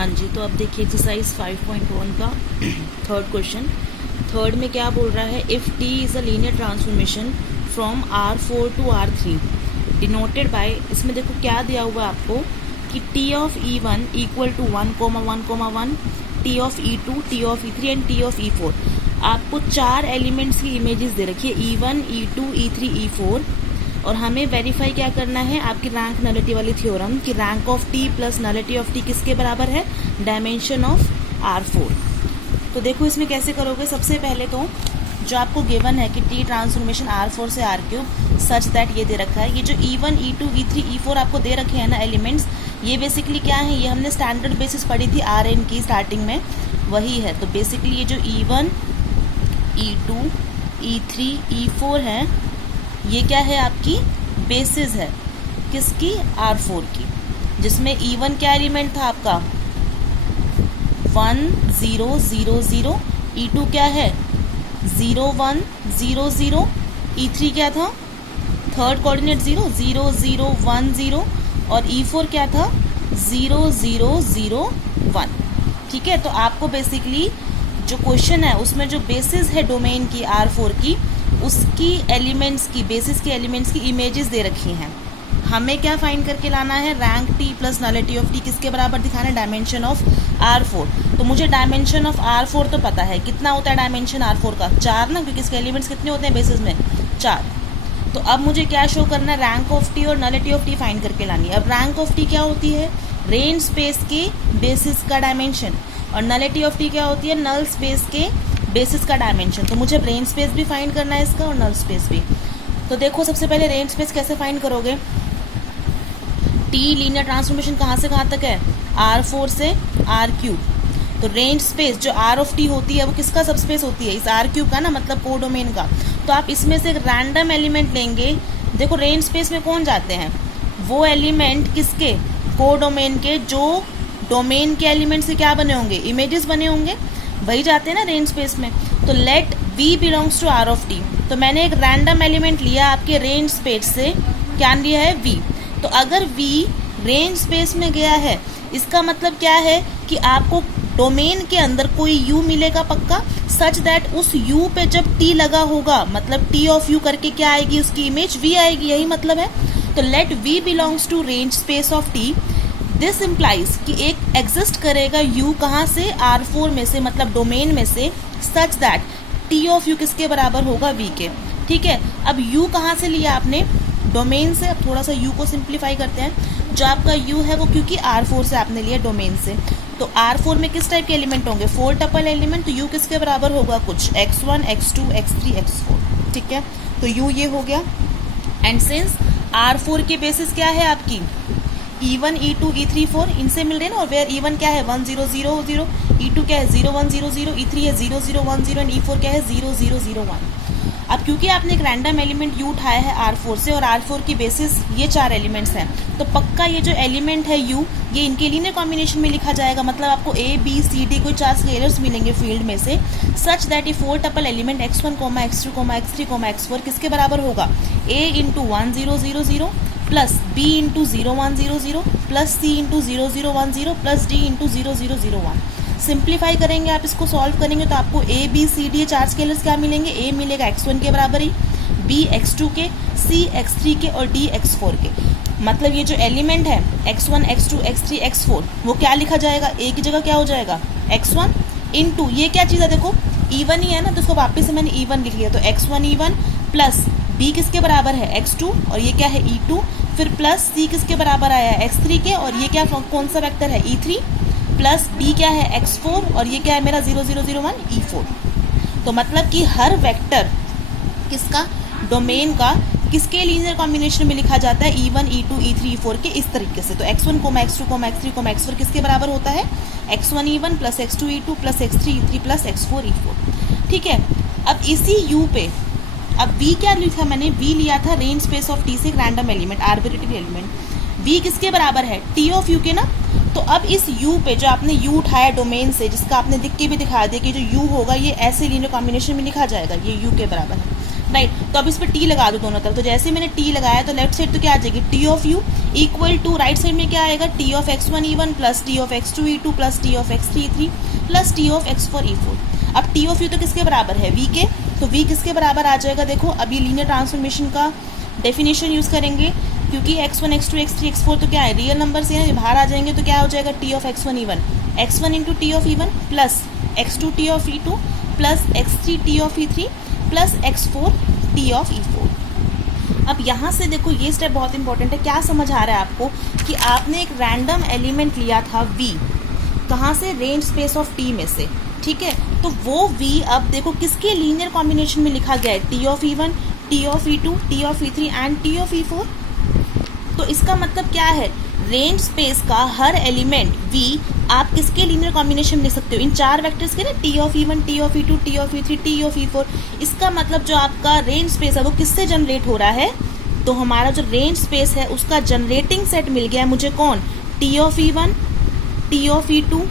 हाँ जी, तो अब देखिए एक्सरसाइज 5.1 का थर्ड क्वेश्चन। थर्ड में क्या बोल रहा है, if T is a linear transformation from R4 to R3 denoted by, इसमें देखो क्या दिया हुआ है आपको कि T of E1 equal to 1,1,1, T of E2, T of E3 and T of E4। आपको चार एलिमेंट्स की इमेजेस दे रखी है, E1, E2, E3, E4, और हमें वेरीफाई क्या करना है आपकी रैंक नलिटी वाली थ्योरम कि rank of T plus nullity of T किसके बराबर है, डायमेंशन ऑफ R4। तो देखो इसमें कैसे करोगे, सबसे पहले तो जो आपको गिवन है कि टी ट्रांसफॉर्मेशन R4 से R3 सच दैट ये दे रखा है, ये जो E1, E2, E3, E4 आपको दे रखे हैं ना एलिमेंट्स, ये बेसिकली क्या है, ये हमने स्टैंडर्ड बेसिस पढ़ी थी Rn की स्टार्टिंग में, वही है। तो बेसिकली ये जो E1, E2, E3, E4 है, ये क्या है आपकी बेसिस है किसकी, R4 की, जिसमें E1 क्या एलिमेंट था आपका 1 0 0 0, E2 क्या है 0 1 0 0, E3 क्या था थर्ड कोऑर्डिनेट 0 0 0 1 0, और E4 क्या था 0 0 0 1। ठीक है, तो आपको बेसिकली जो क्वेश्चन है उसमें जो बेसिस है डोमेन की R4 की, उसकी एलिमेंट्स की, बेसिस के एलिमेंट्स की इमेजेस दे रखी हैं। हमें क्या फाइंड करके लाना है, rank T plus nullity of T किसके बराबर दिखाना है, डायमेंशन ऑफ R4। तो मुझे डायमेंशन ऑफ R4 तो पता है, कितना होता है डायमेंशन R4 का 4 ना, क्योंकि इसके एलिमेंट्स कितने होते हैं बेसिस में 4। तो अब मुझे क्या शो करना है, रैंक ऑफ टी और नलिटी ऑफ टी फाइंड करके लानी है। अब रैंक ऑफ टी क्या होती है, रेंज स्पेस के बेसिस का डायमेंशन, और नलिटी ऑफ टी क्या होती है, नल स्पेस के बेसिस का डायमेंशन। तो मुझे रेंज स्पेस भी फाइंड करना है इसका और नल स्पेस भी। तो देखो सबसे पहले रेंज स्पेस कैसे फाइंड करोगे, टी लीनियर ट्रांसफॉर्मेशन कहाँ से कहाँ तक है, R4 से R3। तो रेंज स्पेस जो R ऑफ टी होती है वो किसका सबस्पेस होती है, इस R3 का ना, मतलब कोडोमेन का। तो आप इसमें से एक रैंडम एलिमेंट लेंगे। देखो रेंज स्पेस में कौन जाते हैं, वो एलिमेंट किसके, कोडोमेन के, जो डोमेन के एलिमेंट से क्या बने होंगे, इमेजेस बने होंगे, वही जाते हैं ना रेंज स्पेस में। तो let V belongs to R of T. तो मैंने एक रैंडम एलिमेंट लिया आपके रेंज स्पेस से, क्या लिया है V। तो अगर V रेंज स्पेस में गया है, इसका मतलब क्या है कि आपको डोमेन के अंदर कोई U मिलेगा पक्का, सच दैट उस U पे जब T लगा होगा, मतलब T ऑफ U करके क्या आएगी, उसकी इमेज V आएगी, यही मतलब है। तो let V belongs to range space of T, this implies कि एक एग्जिस्ट करेगा U कहाँ से, R4 में से, मतलब डोमेन में से, such that T of U किसके बराबर होगा, V के। ठीक है, अब U कहाँ से लिया आपने, डोमेन से। अब थोड़ा सा U को सिंप्लीफाई करते हैं। जो आपका U है वो क्योंकि R4 से आपने लिया डोमेन से, तो R4 में किस टाइप के एलिमेंट होंगे, 4 टपल एलिमेंट। तो U किसके बराबर होगा, कुछ x1 x2 x3 x4। ठीक है, तो U ये हो गया। एंड सिंस R4 के बेसिस क्या है आपकी, E1, E2, E3, E4, इनसे मिल रहे हैं ना, और वेयर E1 क्या है 1 0 0 0, E2 क्या है 0 1 0 0, E3 है 0 0 1 0 एंड E4 क्या है 0 0 0 1। अब क्योंकि आपने एक रैंडम एलिमेंट U उठाया है R4 से, और R4 की बेसिस ये 4 एलिमेंट्स हैं, तो पक्का ये जो एलिमेंट है U, ये इनके लीनियर कॉम्बिनेशन में लिखा जाएगा। मतलब आपको A B C D कोई 4 स्केलर्स मिलेंगे फील्ड में से, सच दैट ये 4 tuple element x1, x2, x3, x4 किसके बराबर होगा, A into 1 0 0 0 plus B into 0 1 0 0 plus C into 0 0 1 0 plus D into 0 0 0 1। Simplify करेंगे, आप इसको सॉल्व करेंगे तो आपको A B C D 4 scalars क्या मिलेंगे, A मिलेगा x1 के बराबर ही, B x2 के, C x3 के और D x4 के। मतलब ये जो एलिमेंट है x1 x2 x3 x4 वो क्या लिखा जाएगा, A की जगह क्या हो जाएगा x1 इंटू, ये क्या चीज़ है देखो E1 ही है ना, तो इसको वापस से मैंने E1 लिख लिया। तो x1 E1 प्लस B किसके बराबर है x2, और ये क्या है E2, फिर प्लस C किसके बराबर आया है x3 के, और ये क्या कौन सा वेक्टर है E3, प्लस B क्या है x4, और ये क्या है मेरा 0 0 0 1 E4। तो मतलब कि हर वेक्टर किसका, डोमेन का, किसके लीनियर कॉम्बिनेशन में लिखा जाता है, E1 E2 E3 E4 के, इस तरीके से। तो x1, x2, x3, x4 किसके बराबर होता है, x1 E1 plus x2 E2 plus x3 E3 plus x4 E4। ठीक है, अब इसी U पे अब V क्या लिखा मैंने, V लिया था रेंज स्पेस ऑफ T से एक random element, arbitrary element. V किसके बराबर है, T ऑफ U के ना। तो अब इस U पे जो आपने U उठाया डोमेन से, जिसका आपने दिख के भी दिखा दिया कि जो U होगा ये ऐसे लीनियर कॉम्बिनेशन में लिखा जाएगा, ये U के बराबर है। राइट। तो अब इस पर टी लगा दो दोनों तरफ। तो जैसे मैंने टी लगाया तो लेफ्ट साइड तो क्या आ जाएगी, T of u equal to right side में क्या आएगा, T of x1 e1 plus T of x2 e2 plus T of x3 e3 plus T of x4 e4। अब टी ऑफ यू तो किसके बराबर है, v के, तो v किसके बराबर आ जाएगा, देखो अभी लीनियर ट्रांसफॉर्मेशन का डेफिनेशन यूज करेंगे, क्योंकि x1 x2 x3 x4 तो क्या है, रियल नंबर से है, बाहर आ जाएंगे तो क्या हो जाएगा, T of x1 e1 x1 into T of e1 plus x2 T of e2 plus x3 T of e3 plus x4 T of e4। अब यहाँ से देखो ये स्टेप बहुत इंपॉर्टेंट है। क्या समझ आ रहा है आपको कि आपने एक रैंडम एलिमेंट लिया था v, कहाँ से, रेंज स्पेस ऑफ t में से, ठीक है। तो वो v अब देखो किसके लीनियर कॉम्बिनेशन में लिखा गया है, T of e1 T of e2 T of e3 and T of e4। तो इसका मतलब क्या है, रेंज स्पेस का हर एलिमेंट v आप किसके लीनियर कॉम्बिनेशन में लिख सकते हो, इन चार वेक्टर्स के ना, T of e1 T of e2 T of e3 T of e4। इसका मतलब जो आपका रेंज स्पेस है वो किससे जनरेट हो रहा है, तो हमारा जो रेंज स्पेस है उसका जनरेटिंग सेट मिल गया है मुझे, कौन, T of e1 T of e2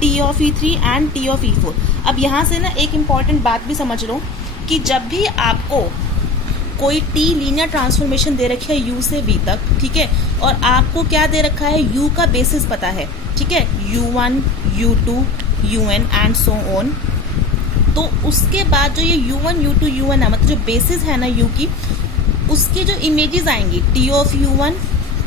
T of e3 and T of e4। अब यहाँ से ना एक इम्पॉर्टेंट बात भी समझ लो कि जब भी आपको कोई टी लीनियर ट्रांसफॉर्मेशन दे रखी है u से v तक, ठीक है, और आपको क्या दे रखा है, u का बेसिस पता है, ठीक है, u1 u2 un and so on. तो उसके बाद जो ये u1 u2 un है, मतलब जो बेसिस है ना u की, उसकी जो इमेजेस आएंगी T of u1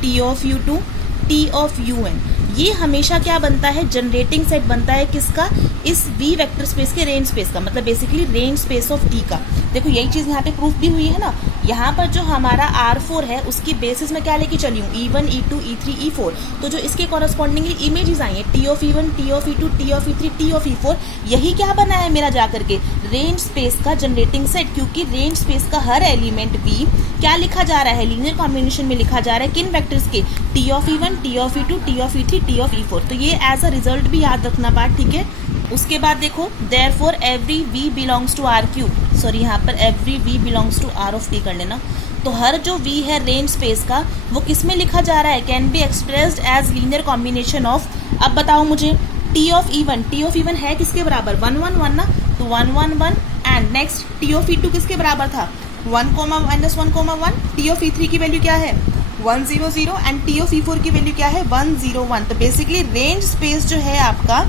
T of u2 T of un, ये हमेशा क्या बनता है, जनरेटिंग सेट बनता है किसका, इस v वेक्टर स्पेस के रेंज स्पेस का, मतलब basically range space of t का। देखो यही चीज यहाँ पे प्रूफ भी हुई है ना, यहाँ पर जो हमारा R4 है उसकी बेसिस में क्या लेके चली हूँ, E1 E2 E3 E4। तो जो इसके कॉरस्पॉन्डिंगली इमेजेस आई है T of E1 T of E2 T of E3 T of E4, यही क्या बना है मेरा जाकर के रेंज स्पेस का जनरेटिंग सेट, क्योंकि रेंज स्पेस का हर एलिमेंट v क्या लिखा जा रहा है, लीनियर कॉम्बिनेशन में लिखा जा रहा है, किन वेक्टर्स के, T of E1 T of E2 T of E3 T of E4। तो ये एज अ रिजल्ट भी याद रखना बात, ठीक है। उसके बाद देखो therefore every v belongs to r cube, sorry यहाँ पर every v belongs to r of t कर लेना। तो हर जो v है रेंज स्पेस का वो किस में लिखा जा रहा है, can be expressed as linear combination of, अब बताओ मुझे, टी ऑफ e1 है किसके बराबर, 1 1 1 ना, तो 1 1 1 and next T of e2 किसके बराबर था, 1 1 टी ऑफ e3 की वैल्यू क्या है 1 0 0 एंड टी ऑफ e4 की वैल्यू क्या है 1 0 1। तो बेसिकली रेंज स्पेस जो है आपका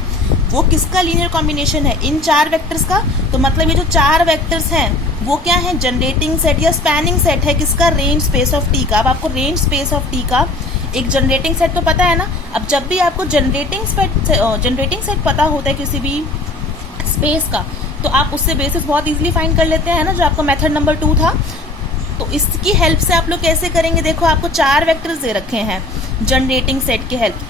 वो किसका लीनियर कॉम्बिनेशन है, इन चार वेक्टर्स का। तो मतलब ये जो चार वेक्टर्स हैं वो क्या है, जनरेटिंग सेट या स्पैनिंग सेट है किसका, रेंज स्पेस ऑफ टी का। अब आपको रेंज स्पेस ऑफ टी का एक जनरेटिंग सेट तो पता है ना। अब जब भी आपको जनरेटिंग सेट पता होता है किसी भी स्पेस का, तो आप उससे बेसिस बहुत इजीली फाइंड कर लेते हैं ना, जो आपका मेथड नंबर 2 था। तो इसकी हेल्प से आप लोग कैसे करेंगे, देखो आपको चार वेक्टर्स दे रखे हैं जनरेटिंग सेट की हेल्प।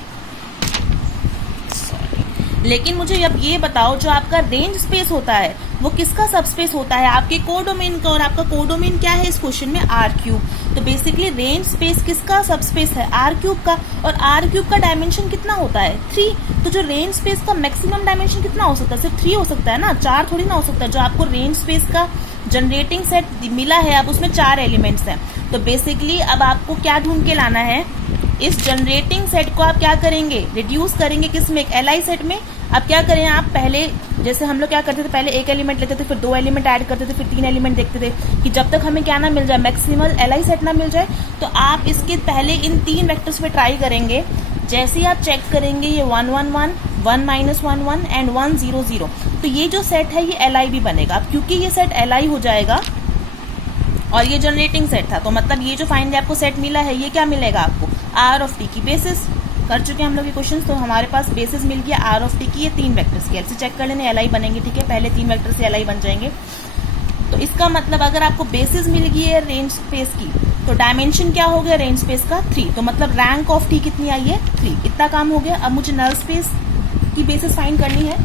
लेकिन मुझे अब ये बताओ, जो आपका रेंज स्पेस होता है वो किसका सबस्पेस होता है, आपके कोडोमेन का, और आपका कोडोमेन क्या है इस क्वेश्चन में, आर क्यूब। तो बेसिकली रेंज स्पेस किसका सबस्पेस है, आर क्यूब का, और आर क्यूब का डायमेंशन कितना होता है 3। तो जो रेंज स्पेस का मैक्सिमम डायमेंशन कितना हो सकता है, सिर्फ 3 हो सकता है ना, 4 थोड़ी ना हो सकता है। जो आपको रेंज स्पेस का जनरेटिंग सेट मिला है, अब उसमें 4 एलिमेंट्स हैं। तो बेसिकली अब आपको क्या ढूंढ के लाना है, इस जनरेटिंग सेट को आप क्या करेंगे, रिड्यूस करेंगे किसमें, एक एल आई सेट में। अब क्या करें आप, पहले जैसे हम लोग क्या करते थे, पहले एक एलिमेंट लेते थे, फिर 2 एलिमेंट ऐड करते थे, फिर 3 एलिमेंट देखते थे कि जब तक हमें क्या ना मिल जाए, मैक्सिमल एल आई सेट ना मिल जाए। तो आप इसके पहले इन 3 वेक्टर्स पे ट्राई करेंगे। जैसे ही आप चेक करेंगे ये 1 1 1 1 -1 1 एंड 1 0 0, तो ये जो सेट है ये एल आई भी बनेगा। क्योंकि ये सेट एल आई हो जाएगा और ये जनरेटिंग सेट था, तो मतलब ये जो फाइनली आपको सेट मिला है ये क्या मिलेगा आपको, आर ऑफ टी की बेसिस। कर चुके हैं हम लोग ये क्वेश्चन, तो हमारे पास बेसिस मिल गया आर ऑफ टी की, ये 3 वेक्टर्स की। ऐसे चेक कर लेने एल आई बनेंगे, ठीक है, पहले 3 वेक्टर से एल आई बन जाएंगे। तो इसका मतलब अगर आपको बेसिस मिल गई है रेंज स्पेस की, तो डायमेंशन क्या हो गया रेंज स्पेस का 3। तो मतलब रैंक ऑफ टी कितनी आई है 3। इतना काम हो गया। अब मुझे नल स्पेस की बेसिस फाइंड करनी है।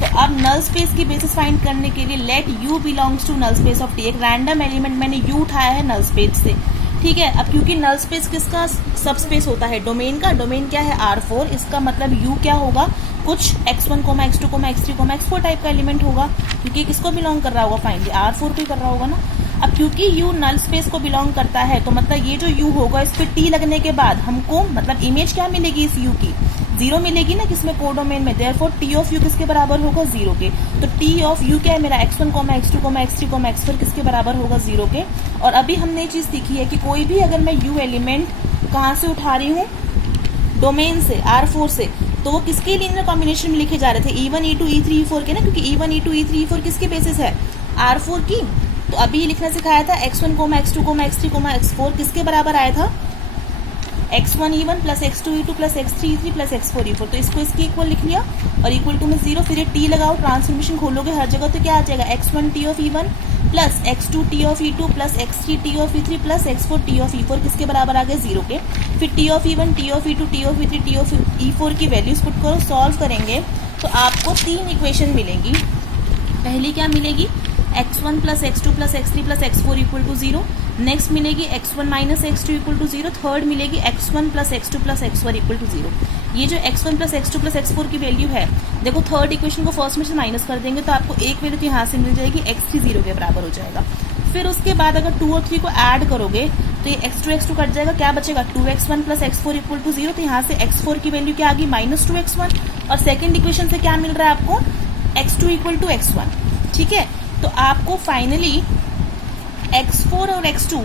तो अब नल स्पेस की बेसिस फाइंड करने के लिए let u belongs to null space of T, एक रैंडम एलिमेंट मैंने यू उठाया है नल स्पेस से, ठीक है। अब क्योंकि नल स्पेस किसका सब स्पेस होता है, डोमेन का। डोमेन क्या है R4, इसका मतलब U क्या होगा, कुछ x1, x2, x3, x4 type का एलिमेंट होगा, क्योंकि किसको बिलोंग कर रहा होगा फाइनली, R4 को ही कर रहा होगा ना। अब क्योंकि u नल स्पेस को बिलोंग करता है तो मतलब ये जो u होगा इस पे t लगने के बाद हमको मतलब इमेज क्या मिलेगी इस u की, 0 मिलेगी ना किसमें, कोडोमेन में। देयरफॉर t ऑफ u किसके बराबर होगा, 0 के। तो t ऑफ u क्या है मेरा, x1, x2, x3, x4 किसके बराबर होगा, 0 के। और अभी हमने ये चीज सीखी है कि कोई भी अगर मैं u एलिमेंट कहाँ से उठा रही हूँ, डोमेन से, R4 से, तो वो किसके लीनियर कॉम्बिनेशन में लिखे जा रहे थे, E1, E2, E3, E4 के ना, क्योंकि E1, E2, E3, E4 किसके बेसिस है, R4 की। तो अभी ये लिखना सिखाया था x1, x2, x3, x4 किसके बराबर आया था, x1 E1 plus x2 E2 plus x3 E3 plus x4 E4। तो इसको इसके इक्वल लिख लिया और इक्वल टू में 0, फिर ये t लगाओ, ट्रांसफॉर्मेशन खोलोगे हर जगह तो क्या आ जाएगा, x1 t of E1 plus x2 t of E2 plus x3 t of E3 plus x4 t of E4 किसके बराबर आ गए, 0 के। फिर t of E1, t of E2, t of E3, t of E4 की values put करो, solve करेंगे तो आपको 3 इक्वेशन मिलेंगी। पहली क्या मिलेगी, x1 plus x2 plus x3 plus x4 equal to 0। Next मिलेगी x1 minus x2 equal to 0। Third मिलेगी x1 plus x2 plus x4 equal to 0। ये जो x1 plus x2 plus x4 की वैल्यू है, देखो थर्ड इक्वेशन को first में से माइनस कर देंगे तो आपको एक वैल्यू तो यहाँ से मिल जाएगी, x3 0 के बराबर हो जाएगा। फिर उसके बाद अगर 2 और 3 को ऐड करोगे तो ये x2 कट जाएगा, क्या बचेगा, 2x1 plus x4 equal to 0। तो यहाँ से x4 की वैल्यू क्या आ गई, माइनस 2x1। और सेकेंड इक्वेशन से क्या मिल रहा है आपको, x2 इक्वल टू x1। ठीक है, तो आपको फाइनली x4 और x2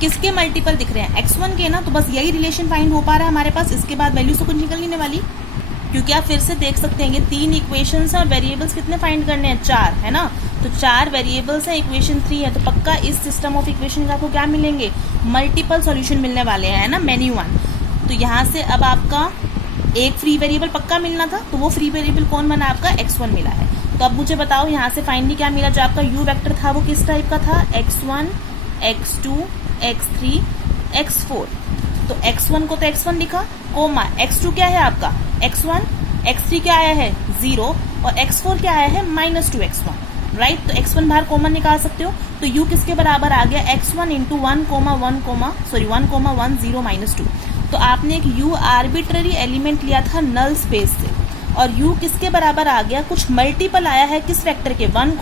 किसके मल्टीपल दिख रहे हैं, x1 के ना। तो बस यही रिलेशन फाइंड हो पा रहा है हमारे पास, इसके बाद वैल्यू तो कुछ निकल नहीं वाली, क्योंकि आप फिर से देख सकते हैं ये 3 इक्वेशंस और वेरिएबल्स कितने फाइंड करने हैं, 4 है ना। तो 4 वेरिएबल्स है, इक्वेशन 3 है, तो पक्का इस सिस्टम ऑफ इक्वेशन का आपको क्या मिलेंगे, मल्टीपल सॉल्यूशन मिलने वाले हैं, है ना, मेनी वन। तो यहाँ से अब आपका एक फ्री वेरिएबल पक्का मिलना था, तो वो फ्री वेरिएबल कौन बना, आपका x1 मिला है। तो अब मुझे बताओ यहाँ से फाइनली क्या मिला, जो आपका u वेक्टर था वो किस टाइप का था, x1, x2, x3, x4। तो x1 को तो x1 लिखा, कोमा x2 क्या है आपका x1, x3 क्या आया है 0 और x4 क्या आया है -2x1, राइट। तो x1 बाहर कॉमन निकाल सकते हो, तो u किसके बराबर आ गया, x1 इंटू 1, 1, 0 -2। तो आपने एक u आर्बिट्ररी एलिमेंट लिया था नल स्पेस से, और u किसके बराबर आ गया, कुछ मल्टीपल आया है किस वेक्टर के, 1,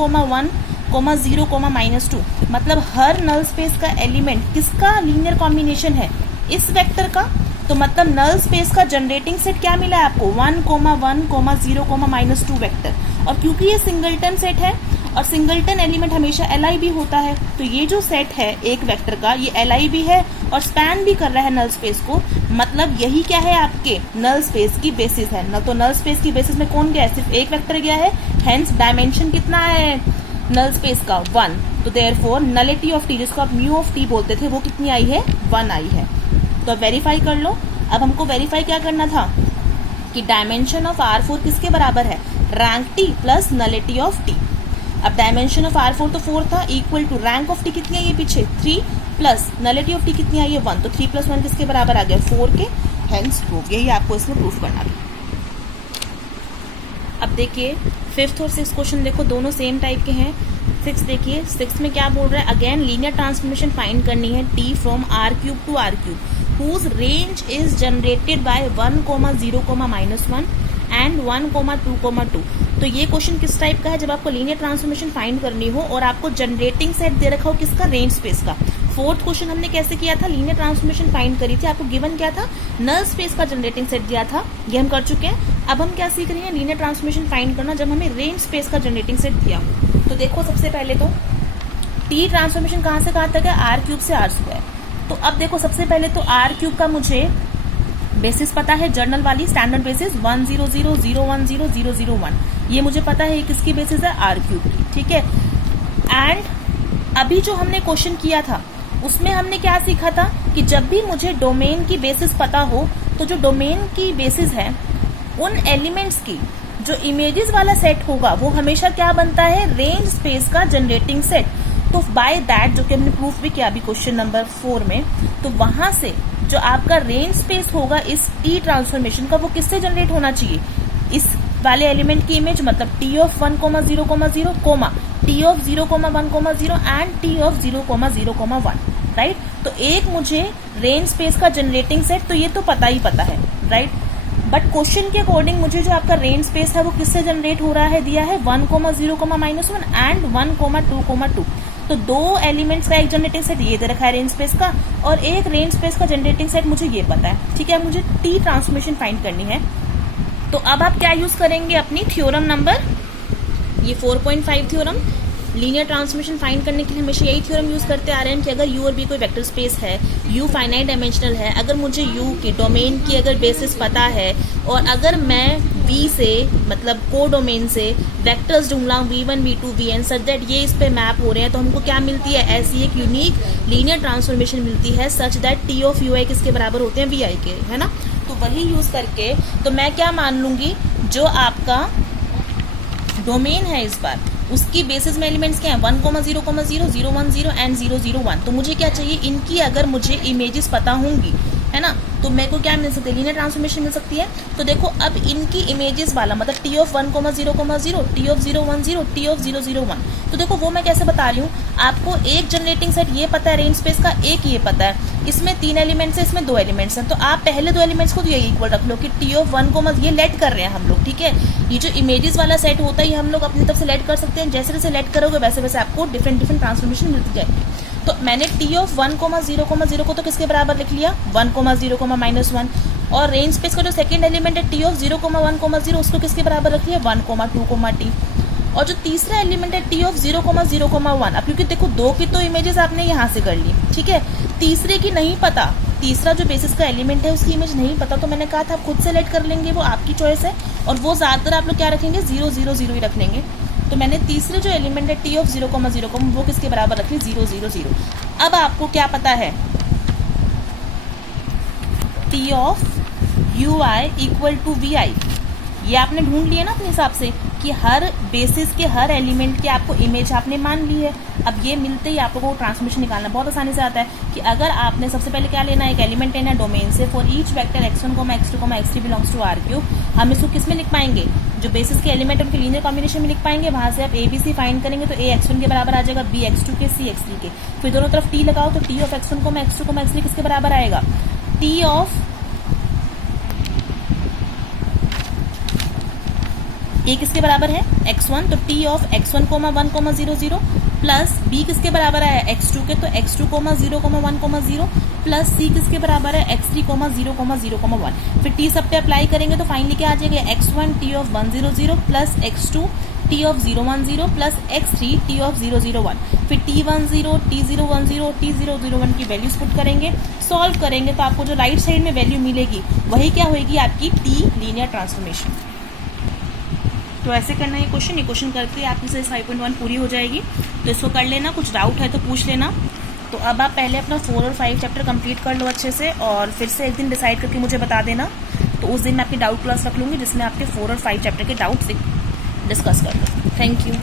1, 0, -2। मतलब हर नल स्पेस का एलिमेंट किसका लीनियर कॉम्बिनेशन है, इस वेक्टर का। तो मतलब नल स्पेस का जनरेटिंग सेट क्या मिला है आपको, 1, 1, 0, -2 वेक्टर। और क्योंकि ये सिंगलटन सेट है और सिंगलटन एलिमेंट हमेशा LI भी होता है, तो ये जो सेट है एक वेक्टर का, ये LI भी है और स्पैन भी कर रहा है नल स्पेस को। मतलब यही क्या है, आपके नल स्पेस की बेसिस है न। तो नल स्पेस की बेसिस में कौन गया है, सिर्फ एक वेक्टर गया है, हेंस डायमेंशन कितना है नल स्पेस का, 1। तो देयरफॉर नलिटी ऑफ टी, जिसको आप म्यू ऑफ टी बोलते थे, वो कितनी आई है, 1 आई है। तो अब वेरीफाई कर लो। अब हमको वेरीफाई क्या करना था कि डायमेंशन ऑफ R4 किसके बराबर है, rank T plus nullity of T. अब डायमेंशन ऑफ R4 तो 4 था, equal to rank of T कितनी आई है पीछे, 3 प्लस नलिटी ऑफ टी कितनी आई है, 1। तो 3 + 1 किसके बराबर आ गया, 4 के, हेंस प्रूफ। यही आपको इसमें प्रूफ करना था। अब देखिए 5th और 6th क्वेश्चन देखो, दोनों सेम टाइप के हैं। 6 देखिए, 6 में क्या बोल रहा है, अगेन लीनियर ट्रांसफॉर्मेशन फाइंड करनी है, t from R³ to R³ whose range is generated by 1, 0, -1 and 1, 2, 2। तो ये क्वेश्चन किस टाइप का है, जब आपको लीनियर ट्रांसफॉर्मेशन फाइंड करनी हो और आपको जनरेटिंग सेट दे रखा हो किसका, रेंज स्पेस का। 4th क्वेश्चन हमने कैसे किया था, लीनियर ट्रांसफॉर्मेशन फाइंड करी थी, आपको गिवन क्या था, नल स्पेस का जनरेटिंग सेट दिया था, ये हम कर चुके हैं। अब हम क्या सीख रहे हैं, लीनियर ट्रांसफॉर्मेशन फाइंड करना जब हमें रेंज स्पेस का जनरेटिंग सेट दिया हो। तो देखो सबसे पहले तो टी ट्रांसफॉर्मेशन कहाँ से कहाँ तक है, R³ से R²। तो अब देखो सबसे पहले तो R³ का मुझे बेसिस पता है, जर्नल वाली स्टैंडर्ड बेसिस 1, 0, 0, 0, 1, 0, 0, 0, 1, ये मुझे पता है किसकी बेसिस है, R³ की, ठीक है। एंड अभी जो हमने क्वेश्चन किया था उसमें हमने क्या सीखा था कि जब भी मुझे डोमेन की बेसिस पता हो, तो जो डोमेन की बेसिस है उन एलिमेंट्स की जो इमेजेस वाला सेट होगा वो हमेशा क्या बनता है, रेंज स्पेस का जनरेटिंग सेट। तो बाय दैट, जो कि हमने प्रूफ भी किया अभी क्वेश्चन नंबर 4 में, तो वहां से जो आपका रेंज स्पेस होगा इस टी ट्रांसफॉर्मेशन का, वो किससे जनरेट होना चाहिए, इस वाले एलिमेंट की इमेज, मतलब t of 1, 0, 0, comma t of 0, 1, 0 and t of 0, 0, 1, right. तो एक मुझे रेंज स्पेस का जनरेटिंग सेट, तो ये तो पता ही पता है, राइट। बट क्वेश्चन के अकॉर्डिंग मुझे जो आपका रेंज स्पेस है वो किससे जनरेट हो रहा है, दिया है 1, 0, -1 एंड 1, 2, 2। तो 2 एलिमेंट्स का एक जनरेटिंग सेट ये दे रखा है रेंज स्पेस का, और एक रेंज स्पेस का जनरेटिंग सेट मुझे ये पता है, ठीक है। मुझे टी ट्रांसफॉर्मेशन फाइंड करनी है। तो अब आप क्या यूज करेंगे, अपनी थ्योरम नंबर, ये 4.5 थ्योरम, लीनियर ट्रांसफॉर्मेशन फाइंड करने के लिए हमेशा यही थ्योरम यूज करते आ रहे हैं कि अगर यू और बी कोई वेक्टर स्पेस है, यू फाइनाइट डायमेंशनल है, अगर मुझे यू की डोमेन की अगर बेसिस पता है, और अगर मैं वी से मतलब को डोमेन से वेक्टर्स ढूंढ रहा हूँ v1 v2 vn such that ये इस पे मैप हो रहे हैं, तो हमको क्या मिलती है, ऐसी एक यूनिक लीनियर ट्रांसफॉर्मेशन मिलती है such that T of U I किसके बराबर होते हैं, वी आई के, है ना। तो वही यूज करके तो मैं क्या मान लूंगी, जो आपका डोमेन है इस बार उसकी बेसिस में एलिमेंट्स क्या है, 1, 0, 0, 0, 1, 0 एंड 0, 0, 1। तो मुझे क्या चाहिए, इनकी अगर मुझे इमेजेस पता होंगी, है ना, तो मेरे को क्या मिल सकती है, लीनियर ट्रांसफॉर्मेशन मिल सकती है। तो देखो अब इनकी इमेजेस वाला मतलब T of 1, 0, 0, T of 0, 1, 0, T of 0, 0, 1। तो देखो वो मैं कैसे बता रही हूँ, आपको एक जनरेटिंग सेट ये पता है रेंज स्पेस का, एक ये पता है, इसमें 3 एलिमेंट्स है, इसमें 2 एलिमेंट्स हैं, तो आप पहले 2 एलिमेंट्स को तो ये इक्वल रख लो कि टी ऑफ 1, ये लेट कर रहे हैं हम लोग, ठीक है। ये जो इमेजेस वाला सेट होता है ये हम लोग अपनी तरफ से लेट कर सकते हैं, जैसे जैसे लेट करोगे वैसे वैसे आपको डिफरेंट डिफरेंट ट्रांसफॉर्मेशन मिलती जाएगी। तो मैंने टी ऑफ 1, 0, 0 को तो किसके बराबर लिख लिया, 1, 0, -1, और रेंज स्पेस का जो सेकंड एलिमेंट है टी ऑफ 0, 1, 0 उसको किसके बराबर रख लिया, 1, 2, टी। और जो तीसरा एलिमेंट है टी ऑफ 0, 0, 1, अब क्योंकि देखो 2 की तो इमेजेस आपने यहाँ से कर ली, ठीक है, तीसरे की नहीं पता, तीसरा जो बेसिस का एलिमेंट है उसकी इमेज नहीं पता, तो मैंने कहा था आप खुद से लेट कर लेंगे, वो आपकी चॉइस है, और वो ज्यादातर आप लोग क्या रखेंगे, 0, 0, 0 ही रख लेंगे। तो मैंने तीसरे जो एलिमेंट है टी ऑफ 0, 0, वो किसके बराबर रख ली, 0, 0, 0। अब आपको क्या पता है, T of U I equal to V I, ये आपने ढूंढ लिया ना अपने हिसाब से कि हर बेसिस के हर एलिमेंट की आपको इमेज आपने मान ली है। अब ये मिलते ही आप लोगों को ट्रांसफॉर्मेशन निकालना बहुत आसानी से आता है कि अगर आपने सबसे पहले क्या लेना है, एक एलिमेंट लेना है डोमेन से, for each vector x1, x2, x3 belongs to R3, हम इसको किस में लिख पाएंगे, जो बेसिस के एलिमेंट उनके लीनियर कॉम्बिनेशन में लिख पाएंगे। वहां से आप ABC फाइंड करेंगे तो A x1 के बराबर आ जाएगा, B x2 के, C x3 के, फिर दोनों तरफ T लगाओ तो T of x1, x2, x3 किसके बराबर आएगा, T ऑफ A किसके बराबर है, x1, तो T of x1, 1, 0, 0 plus B किसके बराबर है, x2 के, तो x2, 0, 1, 0 प्लस C किसके बराबर है, x3, 0, 0, 1। फिर T सब पे अप्लाई करेंगे तो फाइनली क्या आ जाएगा, x1 T of 1, 0, 0 plus x2 T of 0, 1, 0 plus x3 T of 0, 0, 1। फिर T10, T0, 1, 0, T0, 0, 1 की वैल्यूज पुट करेंगे, सॉल्व करेंगे तो आपको जो राइट साइड में वैल्यू मिलेगी वही क्या होगी, आपकी T लीनियर ट्रांसफॉर्मेशन। तो ऐसे करना ये क्वेश्चन करके आपकी से 5.1 पूरी हो जाएगी। तो इसको कर लेना, कुछ डाउट है तो पूछ लेना। तो अब आप पहले अपना 4 और 5 चैप्टर कंप्लीट कर लो अच्छे से, और फिर से एक दिन डिसाइड करके मुझे बता देना। तो उस दिन मैं आपकी डाउट क्लास रख लूँगी जिसमें आपके 4 और 5 चैप्टर के डाउट्स डिस्कस कर लो। Thank you.